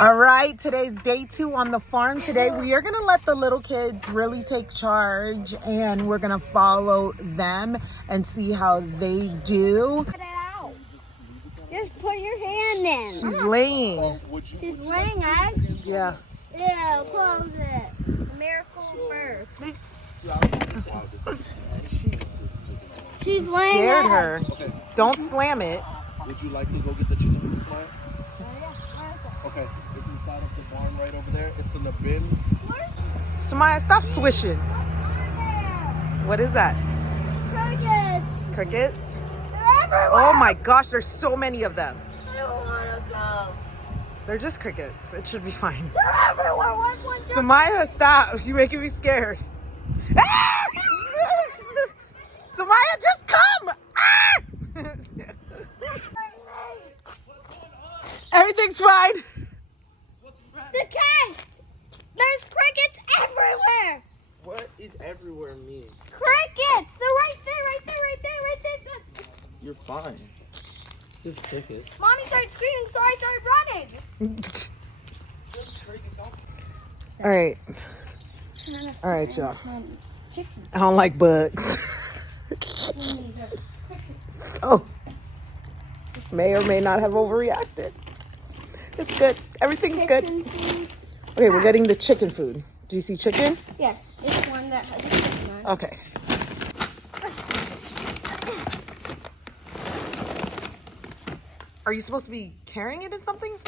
All right, today's day 2 on the farm. Today we are gonna let the little kids really take charge and we're gonna follow them and see how they do. Just put your hand in. She's laying. She's laying eggs? Yeah. Ew, close it. Miracle birth. She's laying Scared eggs. her. Don't slam it. Would you like to go get the chicken food, Smile? Okay, it's inside of the barn right over there. It's in the bin. Samaya, stop swishing. What is that? Crickets. Crickets? They're everywhere. Oh my gosh, there's so many of them. I don't want to go. They're just crickets. It should be fine. They're everywhere. One just... Samaya, stop. You're making me scared. Ah! Samaya, just come. Ah! Everything's fine. The cat. There's crickets everywhere. What is everywhere mean? Crickets. They're right there, right there, right there, right there. You're fine. It's just crickets. Mommy started screaming, so I started running. All right. All right, y'all. I don't like bugs. So, may or may not have overreacted. It's good. Everything's good. Okay, we're getting the chicken food. Do you see chicken? Yes, it's one that has a chicken on it. Okay. Are you supposed to be carrying it in something?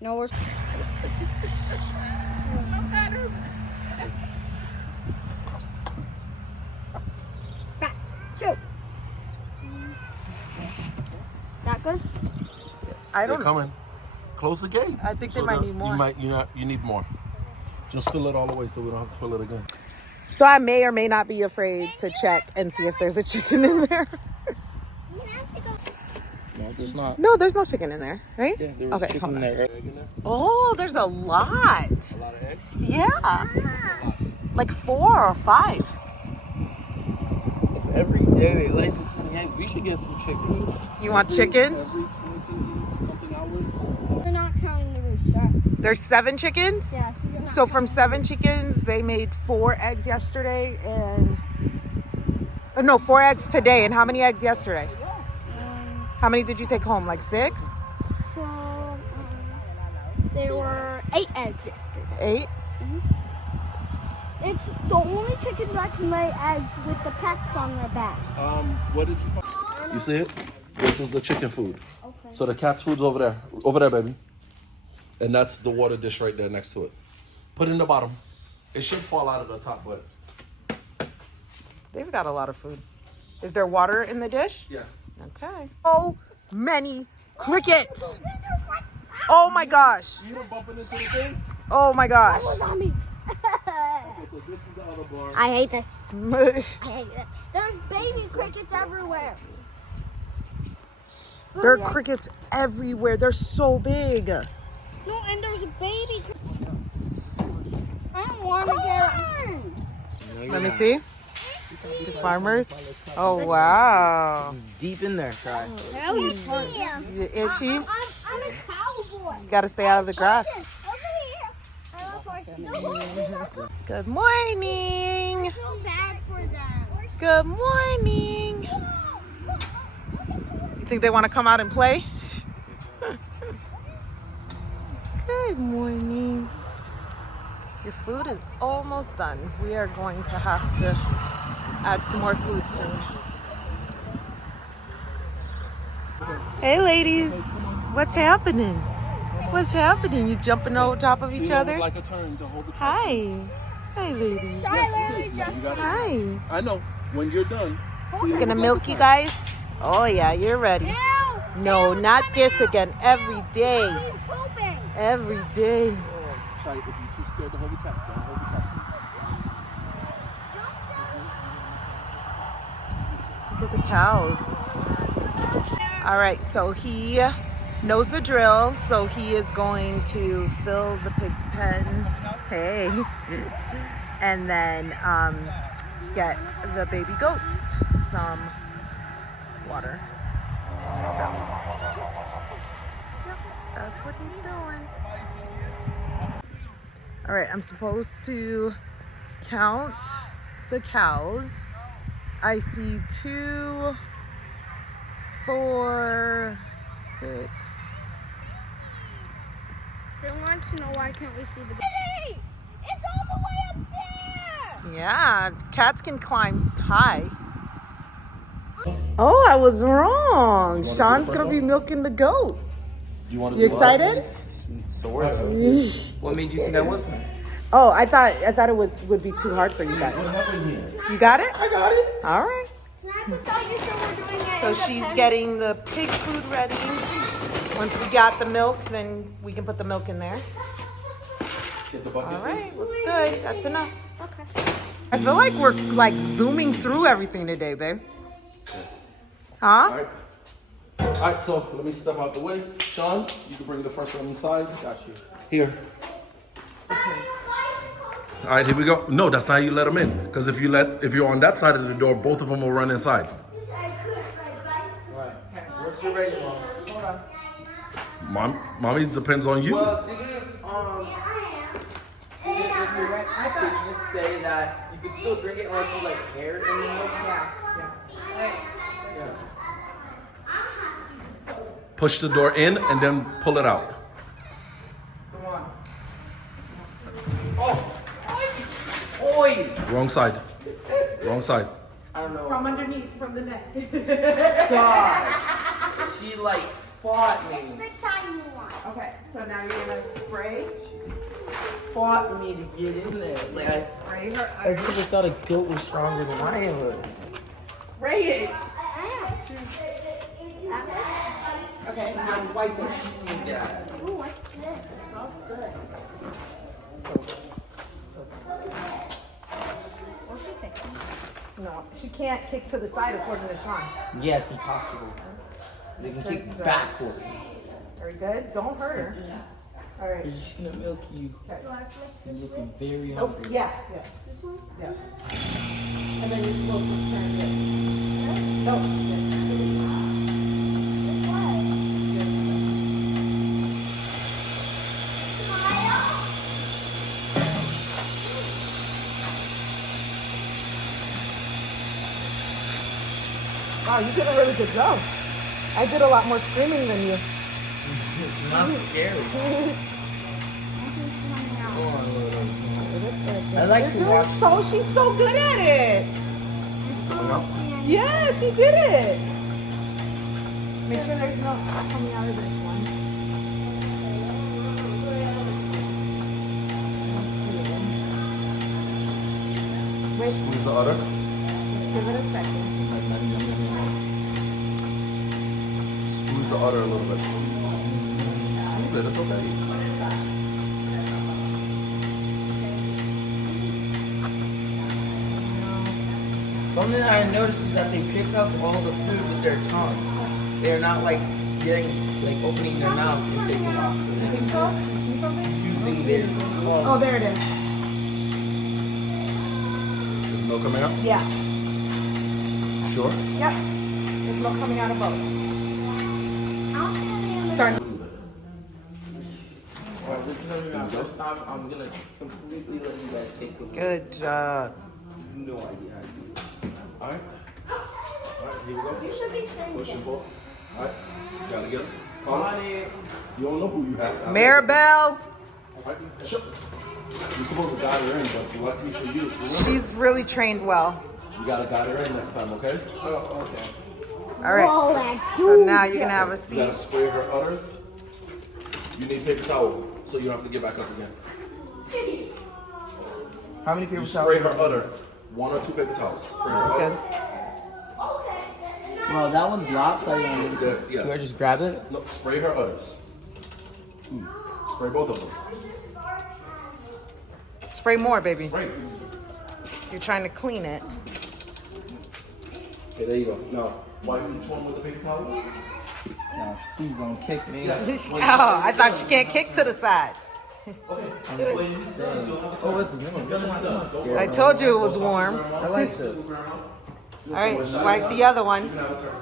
No, we're... Fast. Go. That good? I They're don't. coming. Close the gate. I think they might need more. You need more. Just fill it all the way so we don't have to fill it again. So I may or may not be afraid to check and see if there's a chicken in there. No, there's not. No, there's no chicken in there, right? Yeah, there was Okay, chicken hold on. there. Egg in there. Oh, there's a lot. A lot of eggs. Yeah, That's a lot. like 4 or 5. If every day they lay this many eggs, we should get some chickens. You want chickens? Every 22 something hours. We're not counting the rooster. There's 7 chickens? Yeah. So from 7 chickens, they made 4 eggs yesterday and... no, 4 eggs today. And how many eggs yesterday? How many did you take home? Like 6? So, there were 8 eggs yesterday. 8? It's the only chicken that can lay eggs with the pets on their back. What did you find? You see it? This is the chicken food. Okay. So the cat's food's over there. Over there, baby. And that's the water dish right there next to it. Put it in the bottom. It should fall out of the top, but... They've got a lot of food. Is there water in the dish? Yeah. Okay. So many crickets. Oh my gosh. You don't bumping into the thing? Oh my gosh. That was on me. Okay, so this is the other barn. I hate this. I hate it. There's baby crickets everywhere. There are crickets everywhere. They're so big. No, and there's a baby. I don't want to get. Let me see. The farmers. Oh wow. Deep in there, try. You itchy? I'm a cowboy. You gotta stay out of the grass. Over here. I love horses. Good morning. I feel bad for them. Good morning. You think they want to come out and play? Good morning. Your food is almost done. We are going to have to add some more food soon. Hey ladies, what's happening? What's happening? You jumping over top of each other? Like a turn to hold the Hi. Hi ladies. Hi. I know. When you're done, Gonna milk you guys? Oh yeah, you're ready. No, not this again. Every day. He's pooping. Every day. If you're too scared to hold the cat, don't hold the cat. Look at the cows. All right, so he knows the drill. So he is going to fill the pig pen. Hey. And then get the baby goats some water. So, yep, that's what he's doing. All right, I'm supposed to count the cows. I see 2, 4, 6. So I want to know why can't we see the baby? It's all the way up there. Yeah, cats can climb high. Oh, I was wrong. Sean's gonna be milking the goat. You You excited? Sort of. What made you think I wasn't? Oh, I thought it would be too hard for you guys. What happened here? You got it? I got it. All right. I thought you said we're doing it. So she's getting the pig food ready. Once we got the milk, then we can put the milk in there. Get the bucket, All right, please. looks good. That's enough. Okay. I feel like we're like zooming through everything today, babe. Huh? All right. All right, so let me step out the way. Sean, you can bring the first one inside. Got you. Here. All right, here we go. No, that's not how you let them in. Because if you're on that side of the door, both of them will run inside. What's your rating, Mom? Mommy, depends on you. Well, didn't Mr. Rank say that you could still drink it unless you like air in the milk? Yeah. Push the door in and then pull it out. Come on. Oh! Oi! Wrong side. Wrong side. I don't know. From underneath, from the neck. God! She like fought me. The tiny one. Okay, so now you're gonna spray. Fought me to get in there. Like I never thought a goat was stronger than I was. Spray it. Okay, I'm gonna wipe the shit you got. Ooh, what's this? It smells good. What's she thinking? No, she can't kick to the side according to Sean. Yeah, it's impossible. They can kick backwards. Very good. Don't hurt her. All right. They're just gonna milk you. You're looking very Oh, hungry. yeah. This one? Yeah. And then you're supposed to turn it. No. Wow, you did a really good job. I did a lot more screaming than you. Not scary. I like to watch. So she's so good at it. Yeah, she did it. Make sure there's no coming out of this one. Wait, Squeeze the udder. give it a second. Squeeze the udder a little bit. Squeeze it, it's okay. Something I noticed is that they pick up all the food with their tongue. They're not like opening their mouth and taking off. So they can using their Oh, there it is. Is milk coming out? Yeah. Sure. Yep. There's milk coming out of both. Start. Well, this is gonna be my first time. I'm gonna completely let you guys take the lead. Good job. No idea how to do it. Alright. Alright, here we go. You should be saying Push and pull. Alright. Gotta get him. Call On him. it. You don't know who you have. Maribel. Alright. Sure. You're supposed to guide her in, but luckily for you, remember, She's really trained well. you gotta guide her in next time, okay? Oh, okay. All right. Oh, that's So now you can have a You seat. gotta spray her udders. You need paper towel, so you don't have to get back up again. How many people You spray her udder. 1 or 2 paper towels. Spray her That's udder. good. Well, that one's lopsided on this. Yeah, yes. Do I just grab it? No, spray her udders. Spray both of them. Spray more, baby. Spray. You're trying to clean it. Okay, there you go. Now, wipe each one with a paper towel. Gosh, please don't kick me. Yes. Oh, I thought she can't kick to the side. Oh, it's warm. I told you it was warm. I like this. All right, wipe the other one. You can have a turn.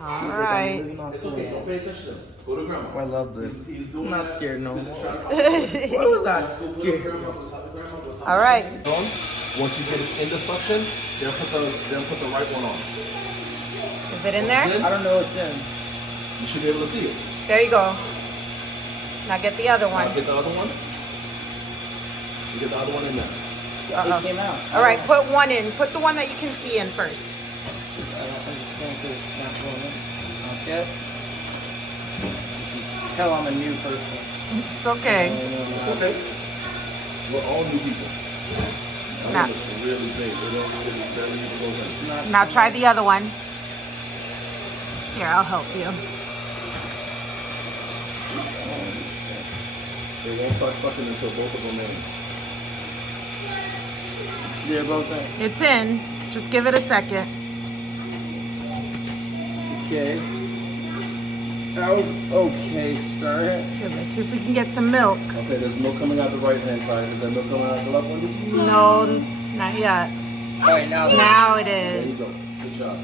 All right. It's okay. Don't pay attention to them. Go to grandma. Oh, I love this. I'm not scared no more. Why was I scared? All right. Once you get it in the suction, then put the right one on. Is it in there? I don't know what's in. You should be able to see it. There you go. Now get the other one. Now get the other one. You get the other one in there. It came out. All right, put one in. Put the one that you can see in first. I don't understand because it's not going in. Okay. Hell, I'm a new person. It's okay. It's okay. We're all new people. Now, It's really big. It barely even goes in. now try the other one. Here, I'll help you. They won't start sucking until both of them in. Yeah, both in. It's in. Just give it a second. Okay. That was okay, sir. Here, let's see if we can get some milk. Okay, there's milk coming out the right hand side. Is there milk coming out the left one? No, not yet. All right, now. Now it There you is. go. Good job.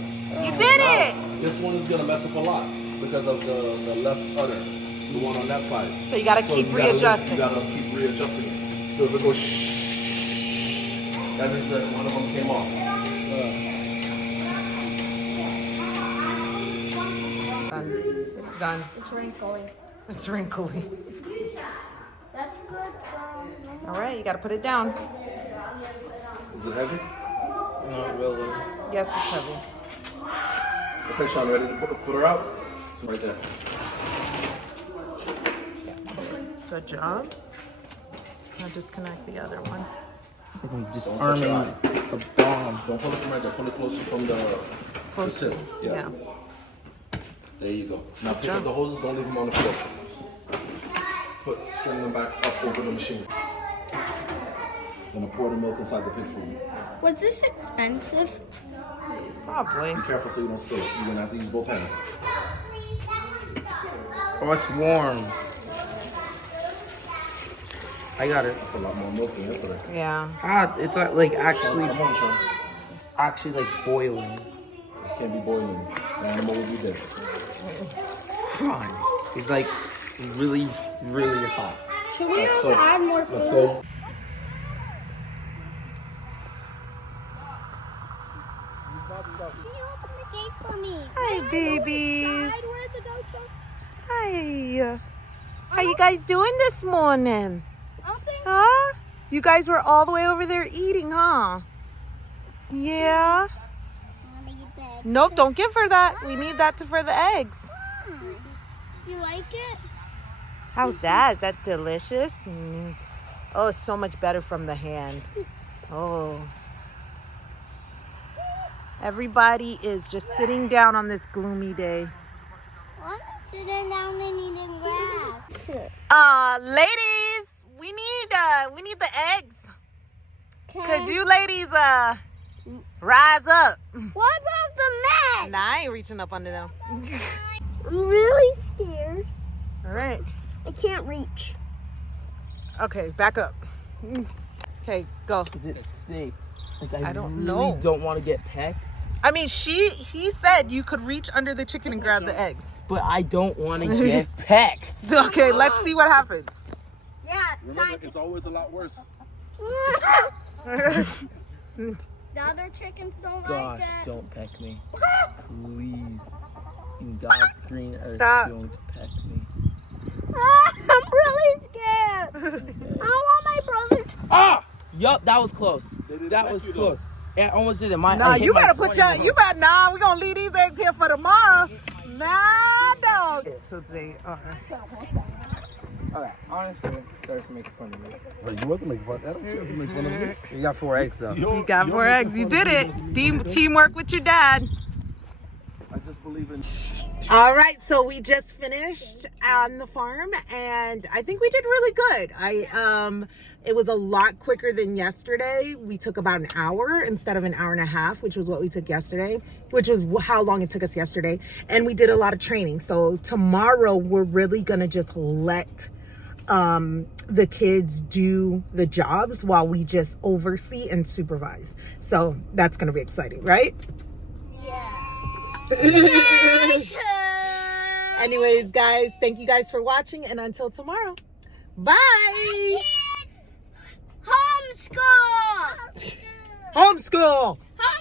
You did it. This one is gonna mess up a lot because of the left udder, the one on that side. So you gotta keep readjusting. You gotta keep readjusting it. So if it goes shh, that means that one of them came off. It's done. It's wrinkly. It's wrinkly. That's good. All right, you gotta put it down. Is it heavy? Not really. Yes, it's heavy. Okay, Sean, ready to put her out? It's right there. Good job. Now disconnect the other one. I'm just Don't touch your arming eye. a bomb. Don't pull it from right there. Pull it closer from the Closer. tip. Yeah. Yeah. There you go. Now pick job. up the hoses. Don't leave them on the floor. String them back up over the machine. Gonna pour the milk inside the pig food. Was this expensive? Probably. Be careful so you don't spill it. You're gonna have to use both hands. Oh, it's warm. I got it. That's a lot more milk than yesterday. Yeah. Ah, it's like actually, Come on, Sean. actually like boiling. It can't be boiling. The animal will be dead. Fine. It's like really, really hot. Should we So, add more food? let's go. Can you open the gate for me? Hi, babies. Where'd the goats go? Hi. How you guys doing this morning? I don't think. Huh? You guys were all the way over there eating, huh? Yeah. Nope, don't give her that. We need that for the eggs. You like it? How's that? That delicious? Mm. Oh, it's so much better from the hand. Oh. Everybody is just sitting down on this gloomy day. I'm sitting down and eating grass. Ladies, we need the eggs. Okay. Could you ladies rise up? What about the men? Nah, I ain't reaching up under them. I'm really scared. All right. I can't reach. Okay, back up. Okay, go. Is it safe? Like I don't really know. don't want to get pecked, I mean, he said you could reach under the chicken and grab the eggs. but I don't want to get pecked. Okay, let's see what happens. Yeah, Remember, it's always a lot worse. The other chickens don't Gosh, like it. don't peck me, please. In God's green earth, Stop. don't peck me. I'm really scared. I want my brother to... Ah! Yup, that was close. didn't That peck was you, close. Yeah, I almost did it. Nah, you better put your, we gonna leave these eggs here for tomorrow. Nah, dog. So they are. Alright, honestly, sorry for making fun of me. Wait, you wasn't making fun. I don't care if you make fun of me. You got 4 eggs though. You got 4 eggs. You did it. Teamwork with your dad. I just believe in. All right, so we just finished on the farm, and I think we did really good. It was a lot quicker than yesterday. We took about an hour instead of an hour and a half, which was what we took yesterday, which was how long it took us yesterday. And we did a lot of training. So tomorrow we're really gonna just let the kids do the jobs while we just oversee and supervise. So that's gonna be exciting, right? Anyways, guys, thank you guys for watching, and until tomorrow, bye. Homeschool. Homeschool.